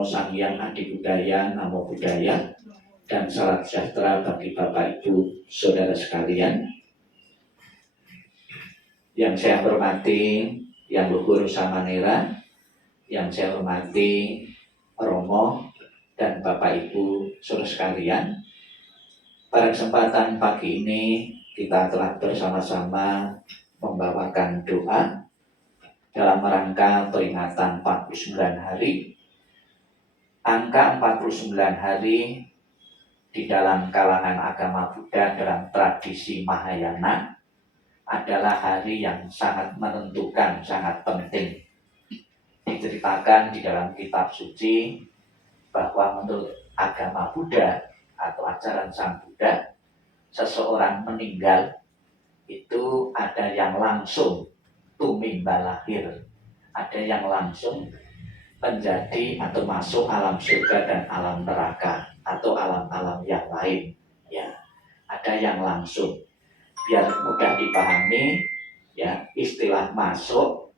Sang-Hyang Adi Budaya, Namo Buddhaya, dan salam sejahtera bagi Bapak Ibu Saudara sekalian. Yang saya hormati Yang Luhur Samanera, yang saya hormati Romo dan Bapak Ibu Saudara sekalian. Pada kesempatan pagi ini kita telah bersama-sama membawakan doa dalam rangka peringatan 49 hari. Angka 49 hari di dalam kalangan agama Buddha dalam tradisi Mahayana adalah hari yang sangat menentukan, sangat penting. Diceritakan di dalam kitab suci bahwa menurut agama Buddha atau ajaran Sang Buddha, seseorang meninggal itu ada yang langsung tumimba lahir, ada yang langsung menjadi atau masuk alam surga dan alam neraka atau alam-alam yang lain. Ya, ada yang langsung. Biar mudah dipahami, ya, istilah masuk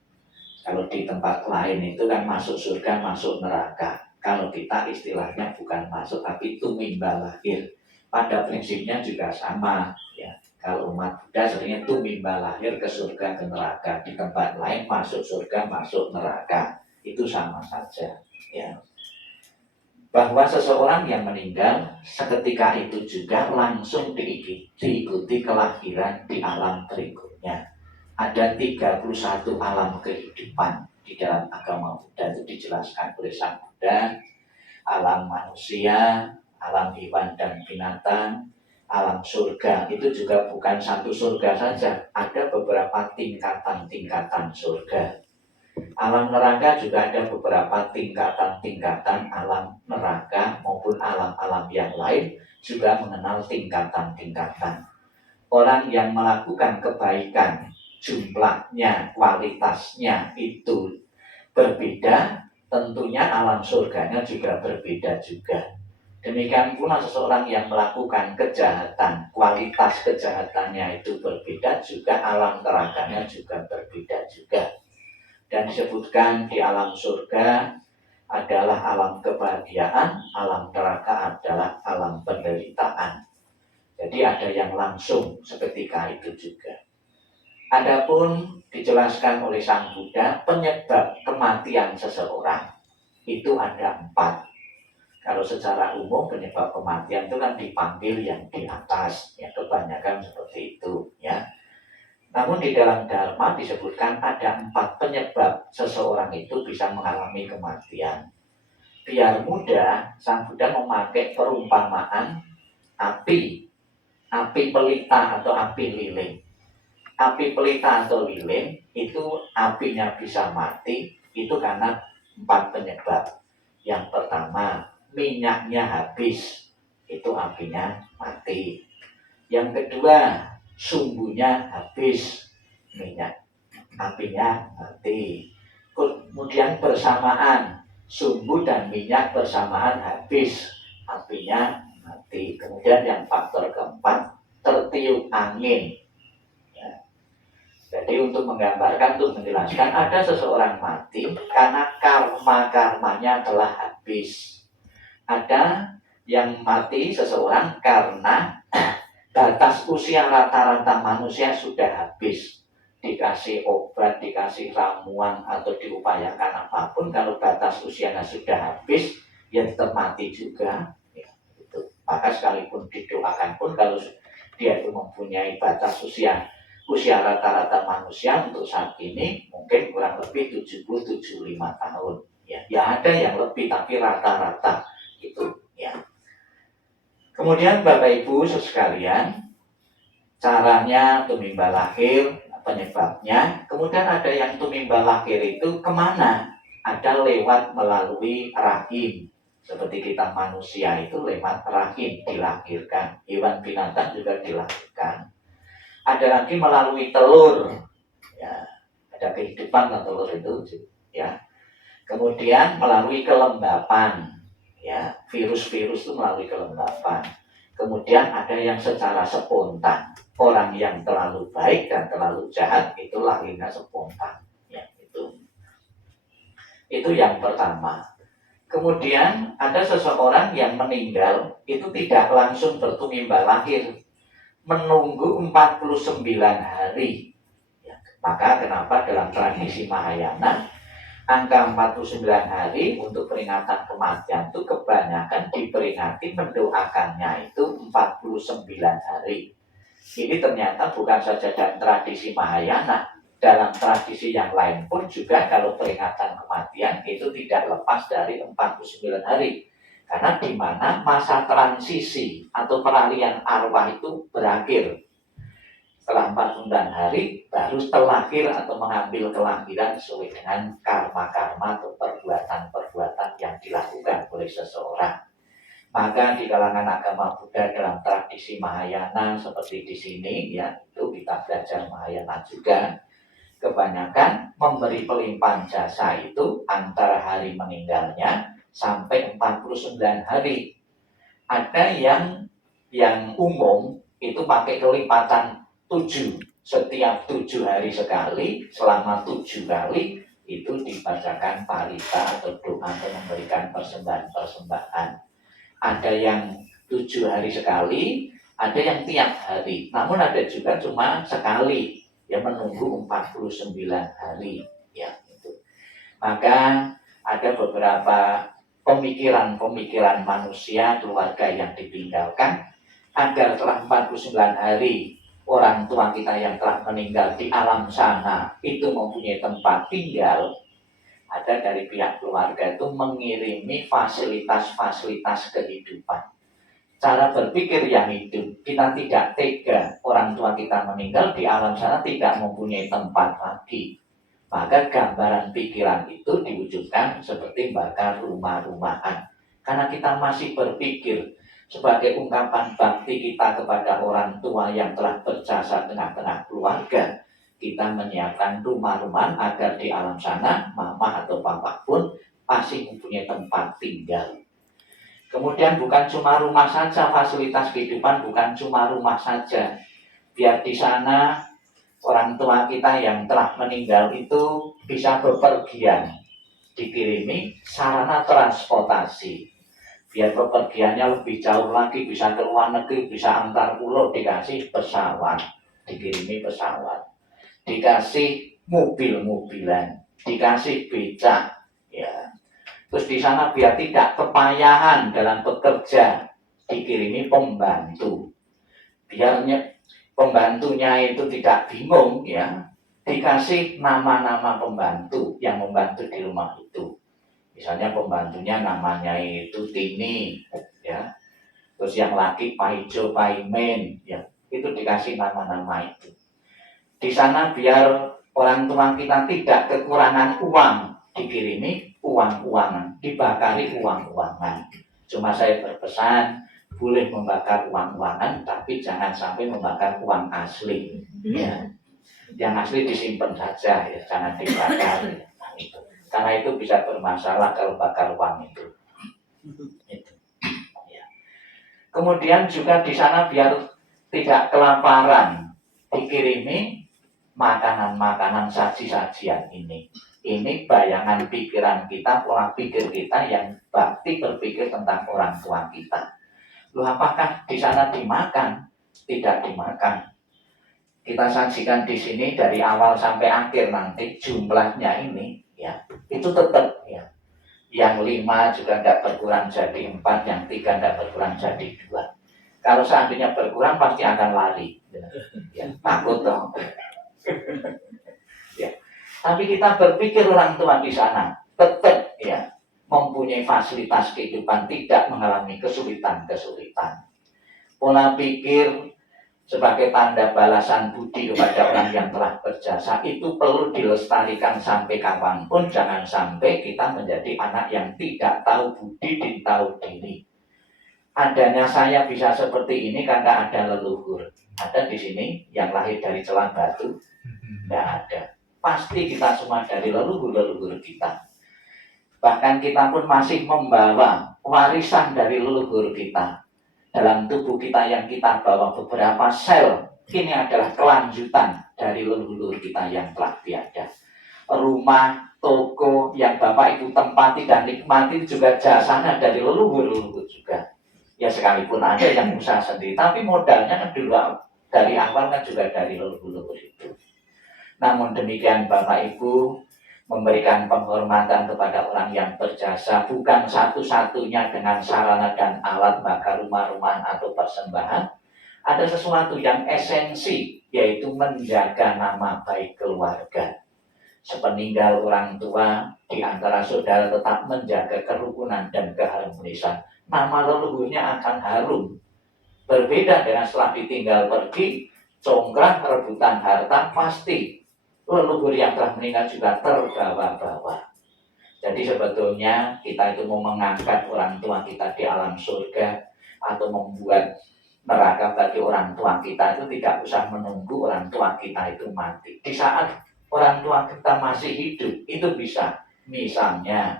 kalau di tempat lain itu kan masuk surga, masuk neraka. Kalau kita istilahnya bukan masuk tapi tumimba lahir. Pada prinsipnya juga sama, ya. Kalau umat Buddha seringnya tumimba lahir ke surga, ke neraka. Di tempat lain masuk surga, masuk neraka. Itu sama saja, ya. Bahwa seseorang yang meninggal seketika itu juga langsung diikuti kelahiran di alam berikutnya. Ada 31 alam kehidupan di dalam agama Buddha, itu dijelaskan oleh Sang Buddha. Alam manusia, alam hewan dan binatang, alam surga. Itu juga bukan satu surga saja, ada beberapa tingkatan-tingkatan surga. Alam neraka juga ada beberapa tingkatan-tingkatan alam neraka maupun alam-alam yang lain juga mengenal tingkatan-tingkatan. Orang yang melakukan kebaikan, jumlahnya, kualitasnya itu berbeda, tentunya alam surganya juga berbeda juga. Demikian pula seseorang yang melakukan kejahatan, kualitas kejahatannya itu berbeda juga, alam nerakanya juga berbeda juga. Dan disebutkan di alam surga adalah alam kebahagiaan, alam neraka adalah alam penderitaan. Jadi ada yang langsung seketika itu juga. Adapun dijelaskan oleh Sang Buddha, penyebab kematian seseorang itu ada 4. Kalau secara umum penyebab kematian itu kan dipanggil yang di atas, ya kebanyakan seperti itu, ya. Namun di dalam Dharma disebutkan ada 4 penyebab seseorang itu bisa mengalami kematian. Biar mudah, Sang Buddha memakai perumpamaan api pelita atau api lilin. Api pelita atau lilin itu apinya bisa mati, itu karena 4 penyebab. Yang pertama, minyaknya habis, itu apinya mati. Yang kedua, sumbunya habis, minyak, apinya mati. Kemudian bersamaan, sumbu dan minyak bersamaan habis, apinya mati. Kemudian yang faktor keempat, tertiup angin, ya. Jadi untuk menggambarkan, untuk menjelaskan, ada seseorang mati karena karma-karmanya telah habis. Ada yang mati seseorang karena batas usia rata-rata manusia sudah habis. Dikasih obat, dikasih ramuan, atau diupayakan apapun, kalau batas usianya sudah habis, ya tetap mati juga. Ya, gitu. Maka sekalipun didoakan pun, kalau dia itu mempunyai batas usia rata-rata manusia untuk saat ini, mungkin kurang lebih 70-75 tahun. Ya ada yang lebih, tapi rata-rata itu, ya. Kemudian Bapak Ibu sekalian, caranya tumimba lahir, penyebabnya. Kemudian ada yang tumimba lahir itu kemana? Ada lewat melalui rahim. Seperti kita manusia itu lewat rahim dilahirkan. Hewan binatang juga dilahirkan. Ada lagi melalui telur. Ya, ada kehidupan dan telur itu, ya. Kemudian melalui kelembapan. Ya, virus-virus itu melalui kelembapan. Kemudian ada yang secara spontan. Orang yang terlalu baik dan terlalu jahat itu lahirnya spontan. Ya, itu yang pertama. Kemudian ada seseorang yang meninggal itu tidak langsung bertumbal lahir, menunggu 49 hari. Ya, maka kenapa dalam tradisi Mahayana angka 49 hari untuk peringatan kematian itu kebanyakan diperingati mendoakannya itu 49 hari. Ini ternyata bukan saja dalam tradisi Mahayana, dalam tradisi yang lain pun juga kalau peringatan kematian itu tidak lepas dari 49 hari. Karena di mana masa transisi atau peralihan arwah itu berakhir. Setelah 49 hari baru terlahir atau mengambil kelahiran sesuai dengan karma-karma atau perbuatan-perbuatan yang dilakukan oleh seseorang. Maka di kalangan agama Buddha dalam tradisi Mahayana seperti di sini ya, itu kita belajar Mahayana juga, kebanyakan memberi pelimpahan jasa itu antara hari meninggalnya sampai 49 hari. Ada yang umum itu pakai kelipatan 7, setiap 7 hari sekali selama 7 kali itu dibacakan parita atau doa untuk memberikan persembahan-persembahan. Ada yang 7 hari sekali, ada yang tiap hari. Namun ada juga cuma sekali, yang menunggu 49 hari. Ya, itu. Maka ada beberapa pemikiran-pemikiran manusia, keluarga yang ditinggalkan, agar setelah 49 hari orang tua kita yang telah meninggal di alam sana itu mempunyai tempat tinggal. Ada dari pihak keluarga itu mengirimi fasilitas-fasilitas kehidupan. Cara berpikir yang hidup, kita tidak tega orang tua kita meninggal di alam sana tidak mempunyai tempat lagi. Maka gambaran pikiran itu diwujudkan seperti bakar rumah-rumahan. Karena kita masih berpikir sebagai ungkapan bakti kita kepada orang tua yang telah berjasa tengah-tengah keluarga, kita menyiapkan rumah-rumah agar di alam sana mama atau papa pun pasti mempunyai tempat tinggal. Kemudian bukan cuma rumah saja, fasilitas kehidupan bukan cuma rumah saja. Biar di sana orang tua kita yang telah meninggal itu bisa bepergian, dikirimi sarana transportasi. Biar bepergiannya lebih jauh lagi, bisa ke luar negeri, bisa antar pulau, dikasih pesawat, dikirimi pesawat. Dikasih mobil-mobilan, dikasih becak, ya. Terus di sana biar tidak kepayahan dalam bekerja, dikirimi pembantu. Biarnya pembantunya itu tidak bingung, ya, dikasih nama-nama pembantu yang membantu di rumah itu. Misalnya pembantunya namanya itu Tini, ya. Terus yang laki Paijo, Paimen, ya. Itu dikasih nama-nama itu. Di sana biar orang tua kita tidak kekurangan uang, dikirimi uang-uangan, dibakari uang-uangan. Cuma saya berpesan, boleh membakar uang-uangan, tapi jangan sampai membakar uang asli. Ya. Yang asli disimpan saja, ya, jangan dibakar. Karena itu bisa bermasalah kalau bakar uang itu. Ya. Kemudian juga di sana biar tidak kelaparan, dikirimi makanan-makanan saji-sajian ini. Ini bayangan pikiran kita, pola pikir kita yang bakti berpikir tentang orang tua kita. Loh, apakah di sana dimakan? Tidak dimakan. Kita sajikan di sini dari awal sampai akhir nanti jumlahnya ini, ya, itu tetap, ya. Yang 5 juga tidak berkurang jadi 4, yang 3 tidak berkurang jadi 2. Kalau seandainya berkurang pasti akan lari. Ya, takut dong. Ya. Tapi kita berpikir orang tua di sana tetap, ya, mempunyai fasilitas kehidupan, tidak mengalami kesulitan-kesulitan. Pola pikir sebagai tanda balasan budi kepada orang yang telah berjasa itu perlu dilestarikan sampai kapanpun. Jangan sampai kita menjadi anak yang tidak tahu budi dan tahu diri. Adanya saya bisa seperti ini karena ada leluhur. Ada di sini yang lahir dari celah batu? Tidak ada. Pasti kita semua dari leluhur-leluhur kita. Bahkan kita pun masih membawa warisan dari leluhur kita. Dalam tubuh kita yang kita bawa beberapa sel, ini adalah kelanjutan dari leluhur kita yang telah tiada. Rumah toko yang Bapak Ibu tempati dan nikmati juga jasanya dari leluhur-leluhur juga. Ya sekalipun ada yang usaha sendiri, tapi modalnya kan dulu dari awal kan juga dari leluhur-leluhur itu. Namun demikian Bapak Ibu memberikan penghormatan kepada orang yang berjasa bukan satu-satunya dengan sarana dan alat bakar rumah-rumahan atau persembahan. Ada sesuatu yang esensi, yaitu menjaga nama baik keluarga. Sepeninggal orang tua, di antara saudara tetap menjaga kerukunan dan keharmonisan. Nama leluhurnya akan harum. Berbeda dengan setelah ditinggal pergi, congkrang rebutan harta, pasti leluhur yang telah meninggal juga terbawa-bawa. Jadi sebetulnya kita itu mau mengangkat orang tua kita di alam surga atau membuat neraka bagi orang tua kita itu tidak usah menunggu orang tua kita itu mati. Di saat orang tua kita masih hidup itu bisa. Misalnya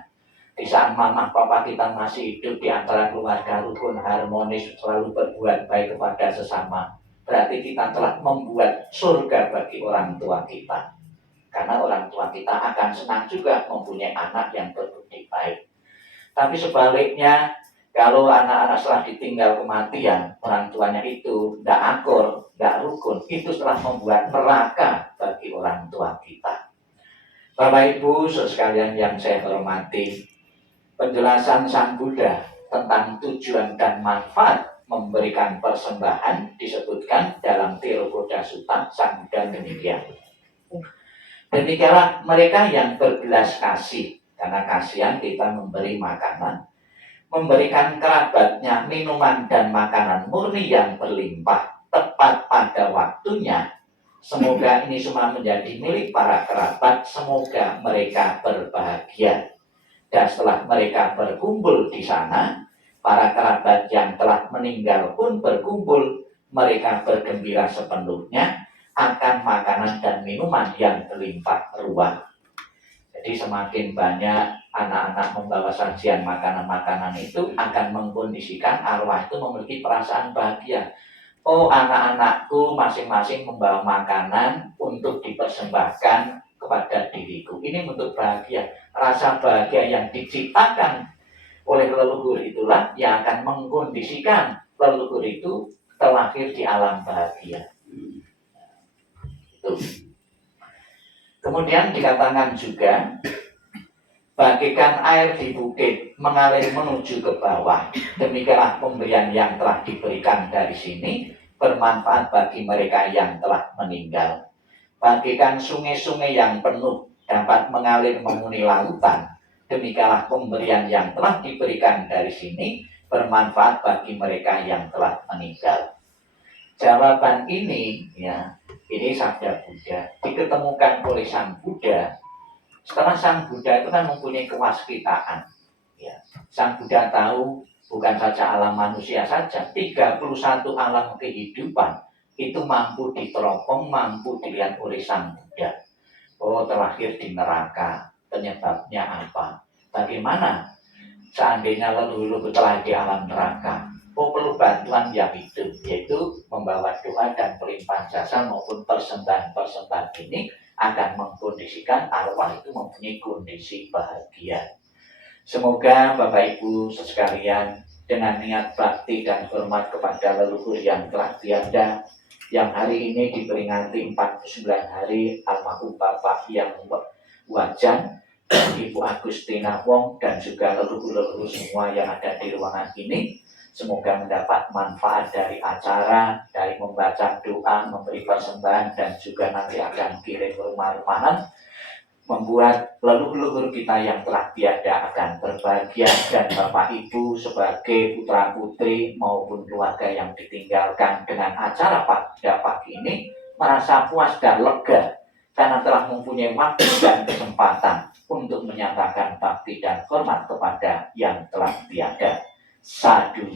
di saat mama papa kita masih hidup di antara keluarga rukun harmonis selalu berbuat baik kepada sesama, berarti kita telah membuat surga bagi orang tua kita. Karena orang tua kita akan senang juga mempunyai anak yang berbudi baik. Tapi sebaliknya, kalau anak-anak setelah ditinggal kematian, orang tuanya itu tidak akur, tidak rukun, itu telah membuat neraka bagi orang tua kita. Bapak Ibu sekalian yang saya hormati, penjelasan Sang Buddha tentang tujuan dan manfaat memberikan persembahan disebutkan dalam Tilokoda Sutta. Sang Buddha demikian. Demikianlah mereka yang berbelas kasih, karena kasihan kita memberi makanan, memberikan kerabatnya minuman dan makanan murni yang berlimpah tepat pada waktunya. Semoga ini semua menjadi milik para kerabat, semoga mereka berbahagia. Dan setelah mereka berkumpul di sana, para kerabat yang telah meninggal pun berkumpul, mereka bergembira sepenuhnya akan makanan dan minuman yang berlimpah ruah. Jadi semakin banyak anak-anak membawa sajian makanan-makanan itu akan mengkondisikan arwah itu memiliki perasaan bahagia. Oh, anak-anakku masing-masing membawa makanan untuk dipersembahkan kepada diriku. Ini untuk bahagia. Rasa bahagia yang diciptakan oleh leluhur itulah yang akan mengkondisikan leluhur itu terlahir di alam bahagia. Kemudian dikatakan juga, bagaikan air di bukit mengalir menuju ke bawah, demikianlah pemberian yang telah diberikan dari sini bermanfaat bagi mereka yang telah meninggal. Bagaikan sungai-sungai yang penuh dapat mengalir memuni lautan, demikianlah pemberian yang telah diberikan dari sini bermanfaat bagi mereka yang telah meninggal. Jawaban ini, ya, ini sabda Buddha, diketemukan oleh Sang Buddha. Setelah Sang Buddha itu kan mempunyai kewaskitaan. Ya. Sang Buddha tahu bukan saja alam manusia saja, 31 alam kehidupan itu mampu diteropong, mampu dilihat oleh Sang Buddha. Oh, terlahir di neraka, penyebabnya apa? Bagaimana seandainya leluhur telah di alam neraka? Oh, perlu bantuan yang hidup, yaitu membawa doa dan pelimpahan jasa maupun persembahan-persembahan ini akan mengkondisikan arwah itu mempunyai kondisi bahagia. Semoga Bapak Ibu sekalian dengan niat bakti dan hormat kepada leluhur yang telah tiada, yang hari ini diperingati 49 hari almarhum Bapak yang wajan, Ibu Agustina Wong, dan juga leluhur-leluhur semua yang ada di ruangan ini. Semoga mendapat manfaat dari acara, dari membaca doa, memberi persembahan, dan juga nanti akan kirim rumah-rumahan, membuat leluhur-leluhur kita yang telah tiada akan berbahagia, dan Bapak Ibu sebagai putra-putri maupun keluarga yang ditinggalkan dengan acara pada pagi ini merasa puas dan lega karena telah mempunyai waktu dan kesempatan untuk menyatakan bakti dan hormat kepada yang telah tiada. Sadu.